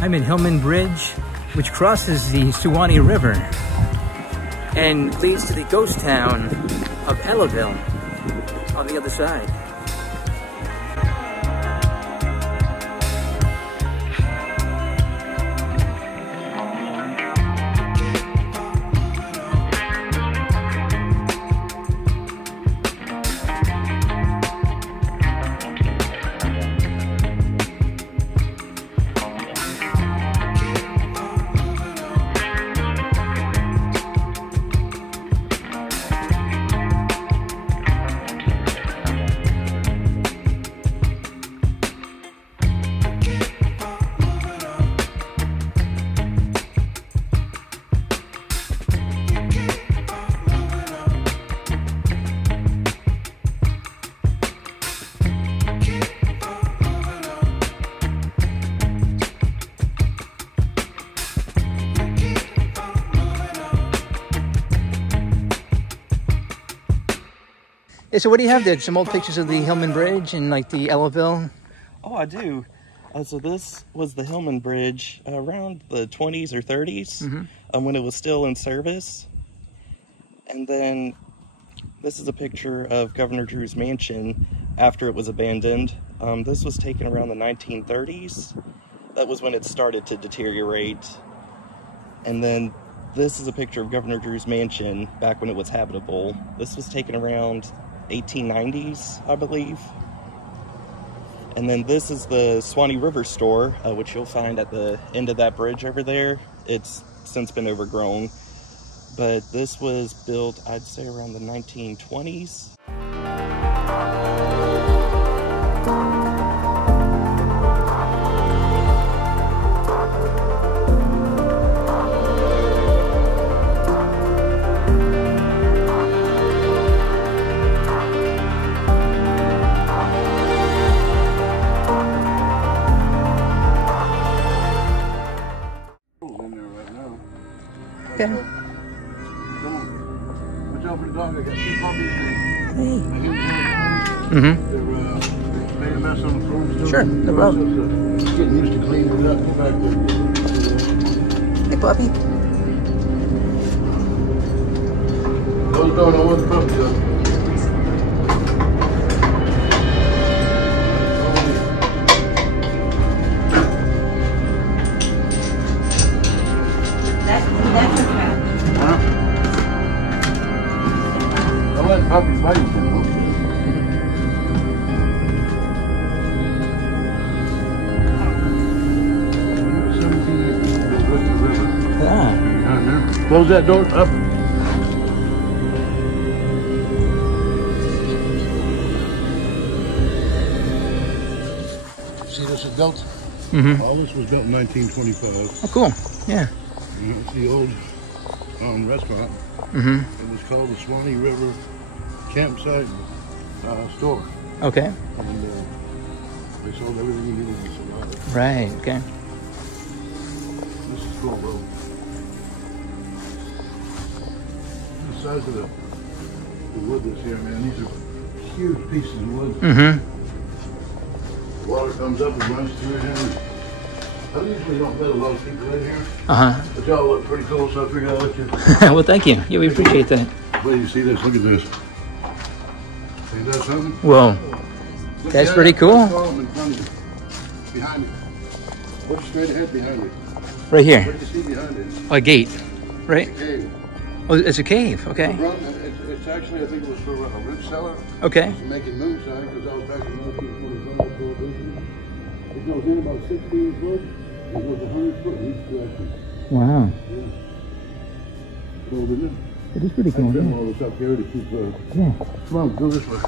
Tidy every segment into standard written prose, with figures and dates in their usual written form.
I'm in Hillman Bridge, which crosses the Suwannee River and leads to the ghost town of Ellaville on the other side. Yeah, so what do you have there? Some old pictures of the Hillman Bridge and like the Ellaville? Oh, I do. So this was the Hillman Bridge around the 20s or 30s when it was still in service. And then this is a picture of Governor Drew's mansion after it was abandoned. This was taken around the 1930s. That was when it started to deteriorate. And then this is a picture of Governor Drew's mansion back when it was habitable. This was taken around 1890s, I believe. And then this is the Suwannee River store, which you'll find at the end of that bridge over there. It's since been overgrown, but this was built, I'd say, around the 1920s. Okay. Watch out for the dog. I got two puppies. Hey. They're made a mess on the floor. Sure, no problem. Getting used to cleaning it up. Go back there. Hey, puppy. Close the door. No one's puppy though. Puppies bite, you know. Yeah. Close that door up. See this is built? All this was built in 1925. Oh, cool. Yeah. It's the old restaurant. It was called the Suwannee River Campsite store. Okay. And they sold everything you needed to survive. Right. Okay. This is cool, bro. The size of the wood that's here, man. These are huge pieces of wood. Water comes up and runs through here. I usually don't let a lot of people in here. But y'all look pretty cool, so I figured I'd let you. Well, thank you. Yeah, we appreciate that. Wait, you see this? Look at this. Ain't that something? Whoa. That's pretty cool. Behind you. Look straight ahead behind you. Right here. What do you see behind it? Oh, a gate. Right? It's a cave. Oh, it's a cave. Okay. It's actually, I think it was for a root cellar. Okay. Making moonshine, because I was back in 1920. It goes in about 16 foot. It goes 100 foot in each direction. Wow. Yeah. Cool, isn't it? It is pretty cool. I trim all this up here to keep. Yeah. Come on, go this way.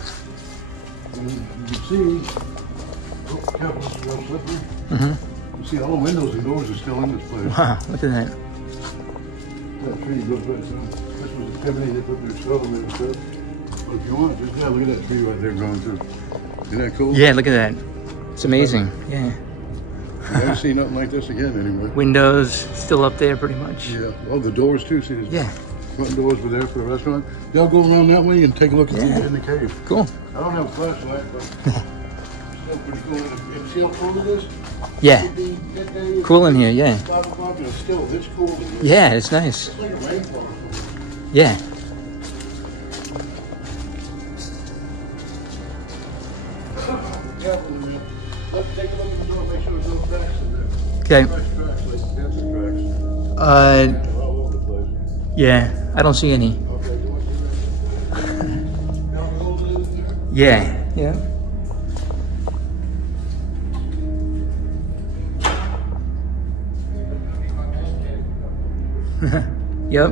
And you can see. Oh, careful, it's real slippery. You see, all the windows and doors are still in this place. Wow, look at that. That tree goes right down. This was the chimney they put their stove in and stuff. But if you want, just look at that tree right there growing through. Isn't that cool? Yeah, look at that. It's amazing. Yeah. You never see nothing like this again anyway. Windows still up there pretty much. Yeah. Oh, the doors too. See, yeah. Front doors were there for the restaurant. They'll go around that way and take a look at in the cave. Cool. I don't have a flashlight, but That's pretty cool. And see how cool it is? Yeah. Cool in here, yeah. 5 o'clock and it's still this cool. Yeah, it's nice. It's like a rainforest. Yeah. Let's take a look at the door, make sure there's no cracks in there. Okay. Fresh cracks, like cancer cracks. All over the place. Yeah, I don't see any. Okay, you want to do that? Now we're holding it in there. Yeah. Yeah. Yep.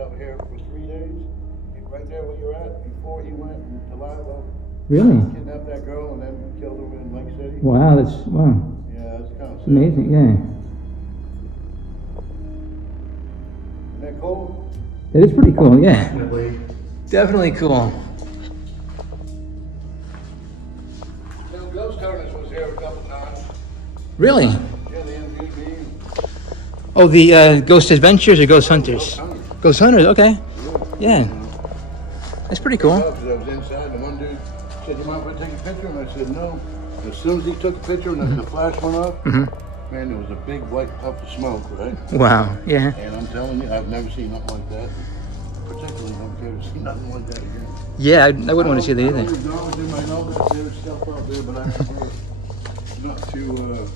Out here for 3 days, right there where you're at, before he went to Ellaville, Really? kidnapped that girl and then killed her in Lake City. Wow, that's wow. Yeah, that's kind of sick. Amazing, yeah. Isn't that cool? It is pretty cool, yeah. Definitely. Definitely cool. Now, Ghost Hunters was here a couple times. Really? Yeah, the MGB. Oh, the Ghost Adventures or Ghost Hunters? Hunters. Ghost Hunters, okay. Yeah. That's pretty cool. I was inside and one dude said, "You mind if I take a picture?" And I said, "No." As soon as he took a picture and the flash went off, man, there was a big white puff of smoke, right? Wow, yeah. And I'm telling you, I've never seen nothing like that. Particularly don't care to see nothing like that again. Yeah, I wouldn't want to see that I either. don't acknowledge him. I know that there's stuff out there, but I prefer not to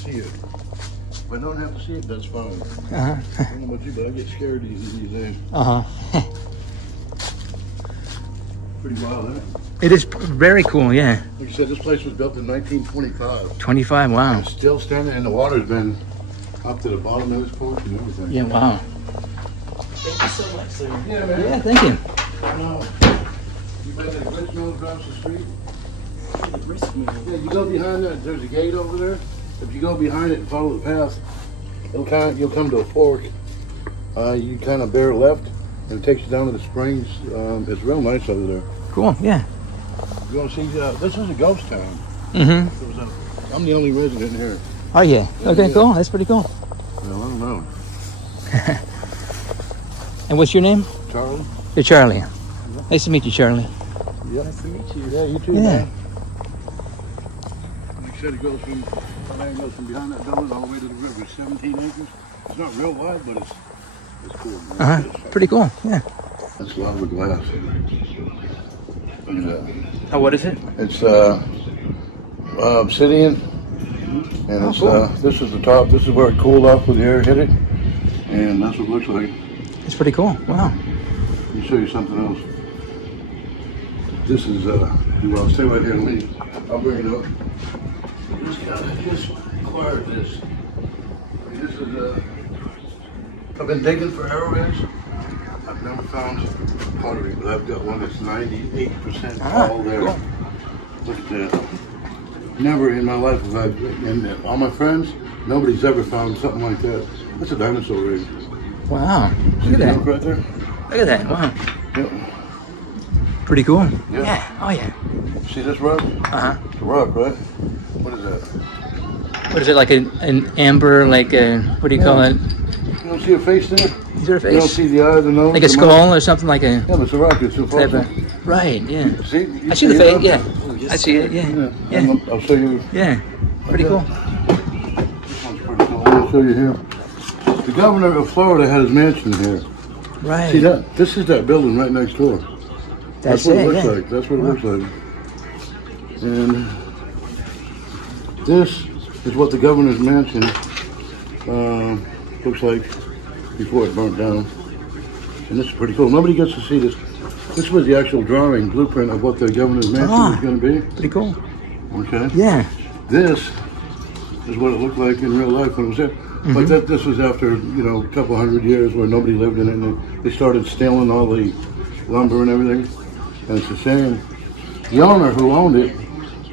see it. If I don't have to see it, that's fine. Uh-huh. I don't know about you, but I get scared these days. Uh-huh. Pretty wild, isn't it? It is very cool, yeah. Like you said, this place was built in 1925. 25, wow. It's still standing, and the water's been up to the bottom of this porch and everything. Yeah, wow. Thank you so much, sir. Yeah, man. Yeah, thank you. You been to the grist mill across the street? The grist mill. Yeah, you go behind that. There's a gate over there. If you go behind it and follow the path, you'll come to a fork. You kind of bear left, and it takes you down to the springs. It's real nice over there. Cool, yeah. You want to see? This is a ghost town. Mm-hmm. I'm the only resident here. Oh, yeah. Okay, Yeah. cool. That's pretty cool. Well, I don't know. And what's your name? Charlie? You're Charlie. Nice to meet you, Charlie. Yeah. Nice to meet you. Yeah, you too, Yeah. man. Like I said, it goes from behind that building all the way to the river. 17 acres. It's not real wide, but it's cool. Man. Uh-huh. Pretty cool, yeah. That's lava glass. Look at that. Oh, what is it? It's obsidian, and it's cool. this is the top. This is where it cooled off when the air hit it, and that's what it looks like. It's pretty cool. Wow. Let me show you something else. This is well, stay right here and leave. I'll bring it up. This guy just acquired this. This is I've been digging for arrowheads. I've never found pottery, but I've got one that's 98% all there. Cool. Look at that. Never in my life have I, and all my friends, nobody's ever found something like that. That's a dinosaur rig. Wow. See Look the at hook that. right there? Look at that. Wow. Yep. Pretty cool. Yeah. Oh, yeah. See this rock? Uh-huh. It's a rock, right? What is that? What is it, like an amber, like a, what do you call it? You don't see a face there? Is there a You don't face? see the eye, the nose? Like a the mouth? skull or something like a... Yeah, but it's a rock. It's a type fossil. of- Right, yeah. See? You I see the it face, up? yeah. I see it, yeah. Yeah. I'll show you. Yeah. Pretty cool. This one's pretty cool. I'll show you here. The governor of Florida had his mansion here. Right. See that? This is that building right next door. That's what it it, looks yeah. like. That's what it looks like. And this is what the governor's mansion looks like before it burnt down. And this is pretty cool. Nobody gets to see this. This was the actual drawing, blueprint of what the governor's mansion was going to be. Pretty cool. Okay. Yeah. This is what it looked like in real life when it was there. But this was after, a couple 100 years where nobody lived in it, and they started stealing all the lumber and everything. And it's a shame. The owner who owned it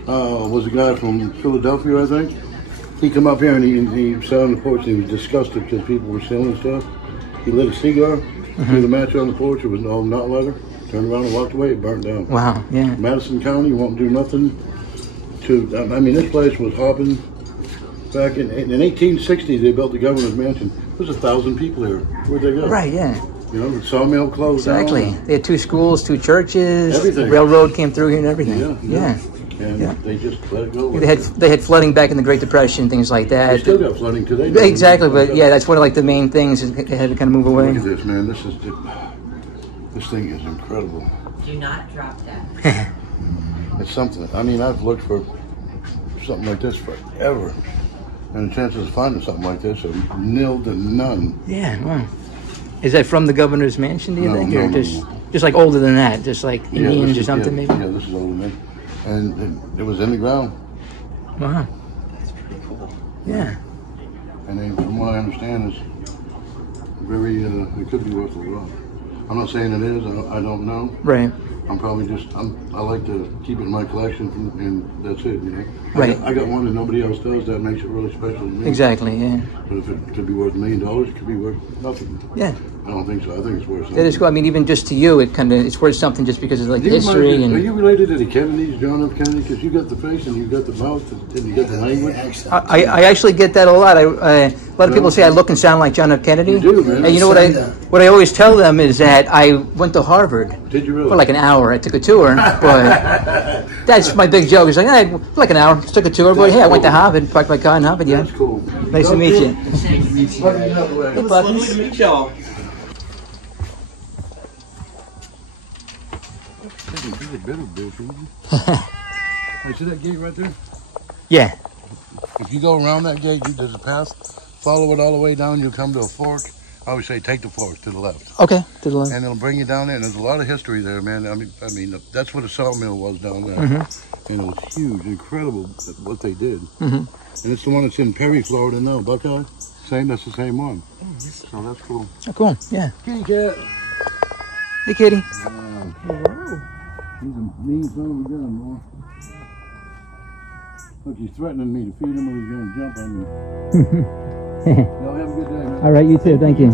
was a guy from Philadelphia, I think. He come up here and he sat on the porch and he was disgusted because people were stealing stuff. He lit a cigar, threw the match on the porch. It was all knot leather. Turned around and walked away. It burnt down. Wow, yeah. Madison County won't do nothing to. I mean, this place was hopping. Back in 1860, they built the governor's mansion. There was 1,000 people here. Where'd they go? Right, yeah. You know, the sawmill closed down. Exactly. They had 2 schools, 2 churches. Everything. Railroad came through here and everything. Yeah. And they just let it go. They had flooding back in the Great Depression, things like that. They still got flooding today. Exactly, but yeah, that's one of like the main things. Is they had to kind of move away. Look at this, man. This thing is incredible. Do not drop that. It's something. I mean, I've looked for something like this forever, and the chances of finding something like this are nil to none. Yeah, wow. Is that from the governor's mansion, do you think? Or No. just like older than that? Just like Indians or something, maybe? Yeah, this is older than that. And it was in the ground. Wow. That's pretty cool. Yeah. And then, from what I understand, it's very, it could be worth a lot. I'm not saying it is, I don't know. Right. I'm probably just, I like to keep it in my collection, and that's it, you know. Right. I got one that nobody else does, that makes it really special to me. Exactly, yeah. But if it could be worth $1 million, it could be worth nothing. Yeah. I don't think so. I think it's worth something. It is cool. I mean, even just to you, it's worth something just because of like the history. Are you related to the Kennedys, John F. Kennedy? Because you got the face and you got the mouth and you got the language. I actually get that a lot. A lot of people say I look and sound like John F. Kennedy. You do, man. And you know what I always tell them is that I went to Harvard. Did you really? For like an hour. I took a tour, but that's my big joke. It's like, hey, for like an hour, just took a tour. But hey, I went to Harvard, parked my car in Harvard. Yeah. That's cool. Nice to meet you. Nice to meet you. Hey, Buttons. to meet y'all. This is a bitter bitch, isn't it? See that gate right there? Yeah. If you go around that gate, there's a path. Follow it all the way down. You'll come to a fork. I always say take the fork to the left. Okay, to the left. And it'll bring you down there. And there's a lot of history there, man. I mean, that's what a sawmill was down there. And it was huge, incredible what they did. And it's the one that's in Perry, Florida now. Buckeye, that's the same one. So that's cool. Oh, cool. Yeah. Kitty cat. Hey, kitty. He's a mean son of a gun, boy. Look, he's threatening me to feed him or he's going to jump on me. Y'all have a good day, man. All right, you too. Thank you.